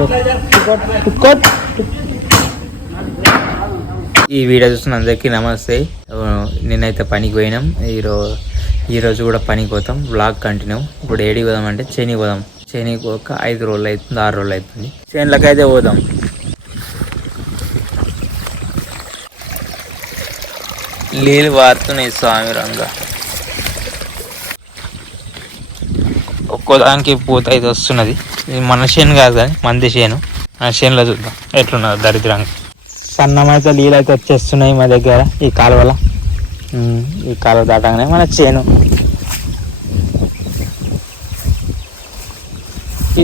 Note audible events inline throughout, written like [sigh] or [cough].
ఈ వీడియో చూస్తున్న అందరికీ నమస్తే నేనైతే పనికి పోయినాం. ఈరోజు ఈరోజు కూడా పనికి పోతాం. బ్లాగ్ కంటిన్యూ ఇప్పుడు ఏడికి పోదాం అంటే చేనికి పోదాం. చేనికి పోక ఐదు రోజులు అవుతుంది ఆరు రోజులు అవుతుంది చేనులకు అయితే పోదాం. నీళ్ళు వారుతున్నాయి స్వామి రంగా. ఒక్కోదానికి పూత అయితే వస్తున్నది. ఇది మన చేను కాదు కానీ మంది చేను. ఆ చేనులో చూద్దాం ఎట్లున్నది దరిద్రంగా సన్నమైతే నీళ్ళు అయితే వచ్చేస్తున్నాయి మా దగ్గర ఈ కాలువల. ఈ కాలువ దాటగానే మన చేను.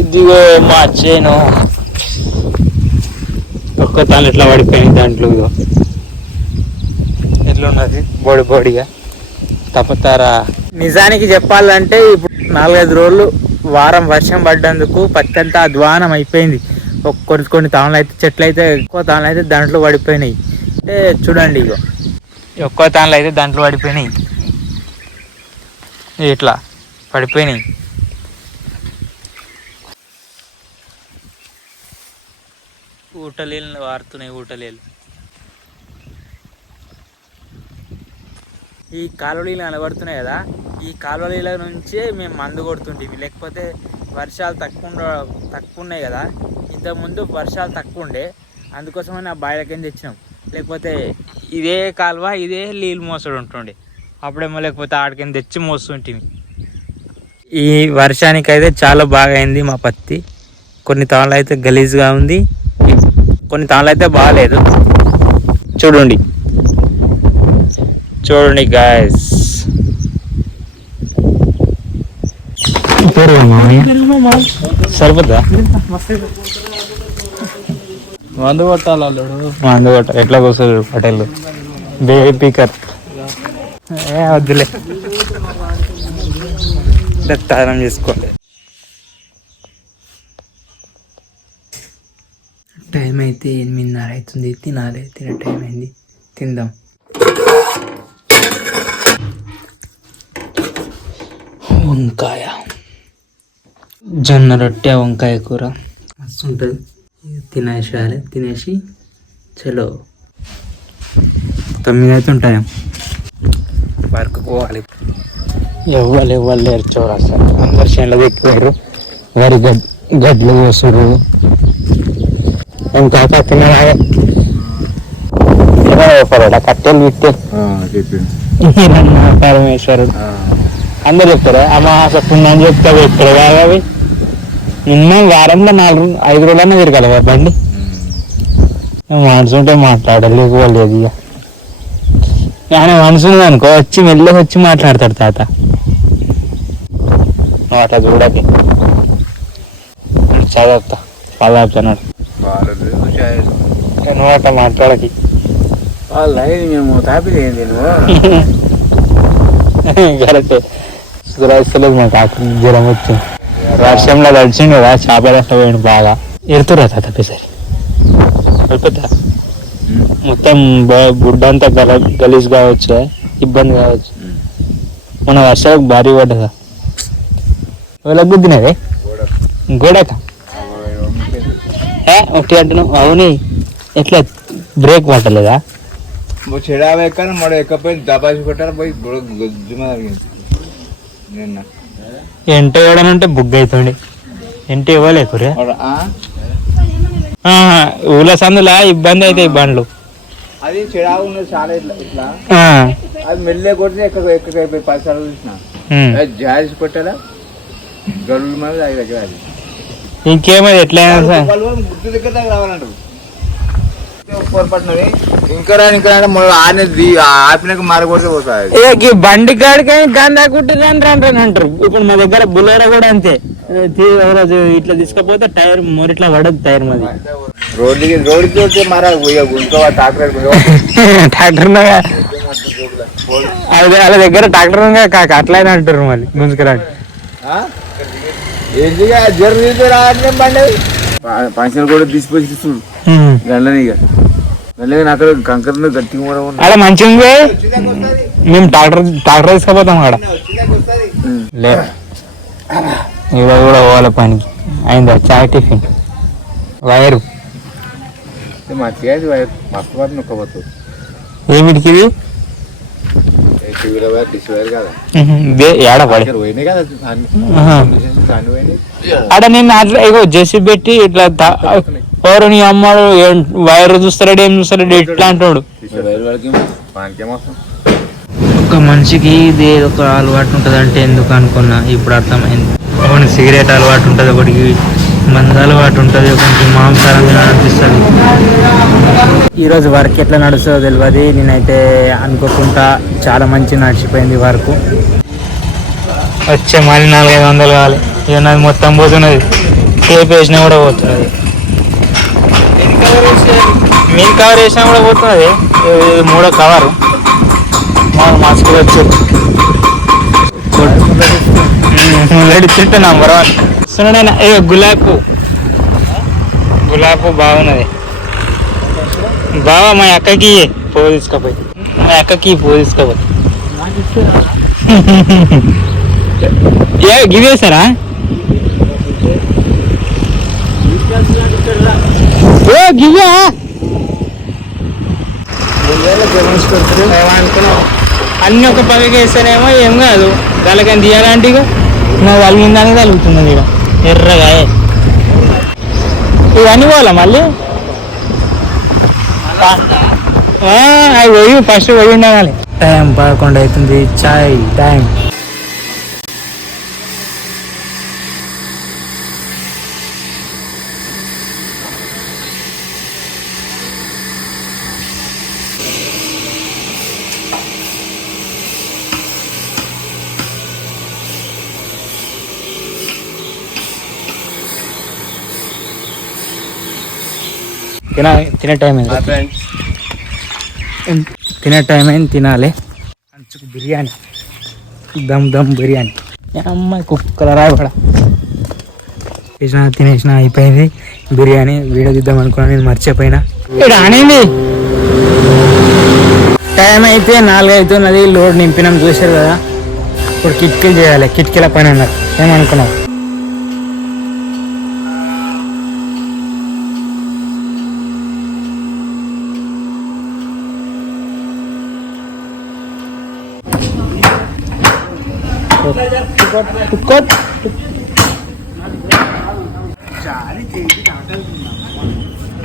ఇదిగో మా చేను. ఒక్క తాను ఎట్లా పడిపోయింది దాంట్లో ఇదో ఎట్లున్నది? బోడి బోడిగా. తప్పతారా? నిజానికి చెప్పాలంటే ఇప్పుడు నాలుగైదు రోజులు వారం వర్షం పడ్డందుకు పత్తి అంతా అధ్వానం అయిపోయింది. ఒక కొన్ని కొన్ని తానులు అయితే చెట్లు అయితే ఎక్కువ తానులు అయితే దాంట్లో పడిపోయినాయి. అంటే చూడండి ఇగో. ఎక్కువ తానులు అయితే దాంట్లో పడిపోయినాయి. ఇట్లా పడిపోయినాయి. ఊటలీలు వారుతున్నాయి ఊటలీలు ఈ కాలువలీలు కనబడుతున్నాయి కదా ఈ కాలువల నుంచే మేము మందు కొడుతుంటివి లేకపోతే వర్షాలు తక్కువ తక్కువ ఉన్నాయి కదా ఇంతకుముందు వర్షాలు తక్కువ ఉండే అందుకోసమని ఆ బాయిలకి తెచ్చినాం. లేకపోతే ఇదే కాలువ ఇదే నీళ్ళు మోసడు ఉంటుండే. అప్పుడేమో లేకపోతే ఆడికేం తెచ్చి మోస్తుంటివి ఈ వర్షానికి అయితే చాలా బాగా అయింది మా పత్తి. కొన్ని తాళ్ళు అయితే గలీజ్గా ఉంది. కొన్ని తాళ్ళు అయితే బాగాలేదు చూడండి. చూడండి గాయస్ సరిపోద్దా మందు కొట్టాలి మందు కొట్ట ఎట్లా కూర్చోరు పటేల్? బేబీ పీకర్ ఏ వద్దులే. దత్తానం చేసుకోండి టైం అయితే ఎనిమిదిన్నర అవుతుంది. తినాలి తినే టైం అయింది. తిందాం. వంకాయ. జొన్న రొట్టె వంకాయ కూర. మస్తు ఉంటుంది తినేసేయాలి తినేసి చలో. తొమ్మిది అయితే ఉంటాయి వర్క్ పోవాలి. ఎవ్వరు ఎవ్వరు లేరు చౌరస్తా అందరు చేనులో పెట్టిపోయారు వరి గడ్ గడ్లు కోసురు ఇంకా పక్కన కట్టెలు ఈరన్న పరమేశ్వరుడు. అందరు చెప్తారా? అమాస పుణ్యం చెప్తా చెప్తారు కాదు అవి. మినిమం వారంలో నాలుగు ఐదు రోజులన్నా తిరగాలి కదా బండి. మనసు ఉంటే మాట్లాడలేకపోలేదు ఇక. ఆయన మనసు అనుకో వచ్చి మెల్లగా వచ్చి మాట్లాడతాడు తాత. నువ్వు అట్లా చూడకి. చదువుతా పదార్థనాడు నువ్వు అట్లా మాట్లాడకి. మేము తాపిడి ఏంది నువ్వు రాస్తలేదు సుధరాస్తలేదు మా కాకు జ్వరం వచ్చింది. వర్షంలో తడిచిండు కదా చేపలు అట్లా పోయిండు బాగా. ఎడుతురా తాత పిసరి? అయిపోతా మొత్తం గుడ్డ అంతా గల గలీజ్ కావచ్చు ఇబ్బంది కావచ్చు. మన వర్షాలకు భారీ పడ్డదా? ఎవరికి గుద్దినదే? గోడక? ఒకటి అంటున్నావు అవునే. ఎట్లా బ్రేక్ పట్టలేదా? చెడా ఎక్కాను మడ ఎక్కపోయి దబాసి కొట్టారు పోయి గుజ్జుమ తగిలింది ఎంట ఇవ్వడనంటే బుగ్గ అవుతుండే ఎంట ఇవ్వలేకురే వాడు, ఆ? ఊళ్ళ సందులా ఇబ్బంది అయితే బండ్లు. అది చెడా ఉన్నది చాలా ఇట్లా ఇట్లా. ఆ, అది మెల్లే కొడితే ఎక్క ఎక్కడిపోయి పది సార్లు చూసిన. మీద అది దగ్గర అది ఇంకేమది ఎట్లయినా గుర్తు దగ్గర రావాలంటారు పొరపడినవి ఇంకా ఇంకా రా అంటే మొదలు ఆనే ది- ఆపినాక పోతుంది. ఏ, బండి కాడికి గందా కుట్టిరండి అంటారు అంటారు. ఇప్పుడు మా దగ్గర బుల్లెరో కూడా అంతే. ఇట్లా తీసుకపోతే టైర్ మొరిట్లా పడదు టైర్ మాది. రోడ్డుకి రోడ్డుకి వస్తే మారా ఇంకో ట్రాక్టర్ [laughs] ట్రాక్టర్ అదే వాళ్ళ దగ్గర ట్రాక్టర్ కాక అట్లనే అంటారు మళ్ళీ. గుంజుకురాండి ఏంటిగా బండి. పంచలు కూడా తీసుకొచ్చి చూడు ఇక. గండ్లని అక్కడ కంకర గట్టిగా కూడా ఉన్నా అక్కడ మంచిగా మేము ట్రాక్టర్ ట్రాక్టర్ తీసుకుపోతాం అక్కడ. లే. ఇవాళ కూడా పోవాలి పనికి. అయిందా? చాయ్ టిఫిన్? వైరు? మంచిగా అది వై- మస్తు వారు నొక్కబోతుంది ఏమిటికి ఇది? ఆడ నేను అట్లా ఇగో జెసి పెట్టి ఇట్లా ఎవరు నీ అమ్మాడు? ఏం వైర్ చూస్తాడు ఏం చూస్తాడు ఇట్లా అంటాడు ఒక మనిషికి ఇది ఒక అలవాటు ఉంటుంది అంటే ఎందుకు అనుకున్నా? ఇప్పుడు అర్థమైంది. ఒకటి సిగరెట్ అలవాటు ఉంటుంది ఒకటికి మంద అలవాటు ఉంటుంది ఒకటికి మాంసాహారం తినాలనిపిస్తుంది ఈరోజు వర్క్ ఎట్లా నడుస్తుందో తెలియదు. నేనైతే అనుకోకుండా చాలా మంచి నడిచిపోయింది వర్క్. వచ్చే మళ్ళీ నాలుగైదు వందలు కావాలి. ఇక నాది మొత్తం పోతున్నది. టేప్ వేసినా కూడా పోతున్నది. మీరు కవర్ వేసినా కూడా పోతున్నది. మూడో కవరు మాస్క్ వచ్చు నంబర్ వన్ సునడైనా ఏ గులాబ్ పువ్వు గులాబ్ పువ్వు బాగున్నది. బావా మా అక్కకి పువ్వు తీసుకపోయి. మా అక్కకి పువ్వు తీసుకపోయి. ఏ గివేసారా ఏ గియ్యా అన్ని ఒక పగకి వేస్తేనేమో ఏం కాదు. వాళ్ళకని తీయాలంటే ఇక నాకు తలిగిందని తలుగుతున్నది ఇక. ఎర్రగా ఇవన్నీ పోవాలా మళ్ళీ? ఆ, అవి పోయి ఫస్ట్ పోయి ఉండాలి. టైం పదకొండు అవుతుంది. చాయ్ టైం. తిన తినే టైం అయింది తినే టైం అయింది తినాలి. అంచుకు బిర్యానీ. దమ్ దమ్ బిర్యానీ. అమ్మాయి కుక్కల రాయబడ. చేసిన తినేసిన అయిపోయింది. బిర్యానీ వీడియో తీద్దాం అనుకున్నా నేను మర్చిపోయినా. అనేది టైం అయితే నాలుగు అవుతున్నది లోడ్ నింపినాం చూసారు కదా? ఇప్పుడు కిటికీలు చేయాలి కిటికీల పని అన్నారు. ఏమనుకున్నావు? కొట్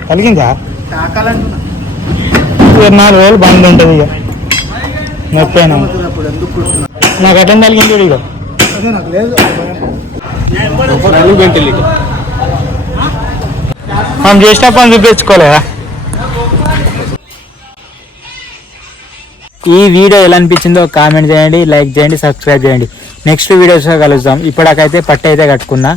కలిగిందా నాలుగు రోజులు బంద్ ఉంటుంది ఇక. నొప్పైనా? నాకు అటెం కలిగింది ఇక. మనం చేసిన పని చూపించుకోలేదా? ఈ వీడియో ఎలా అనిపించిందో కామెంట్ చేయండి లైక్ చేయండి సబ్స్క్రైబ్ చేయండి. నెక్స్ట్ వీడియోస్లో కలుద్దాం. ఇప్పటికైతే పట్టు అయితే కట్టుకున్నా.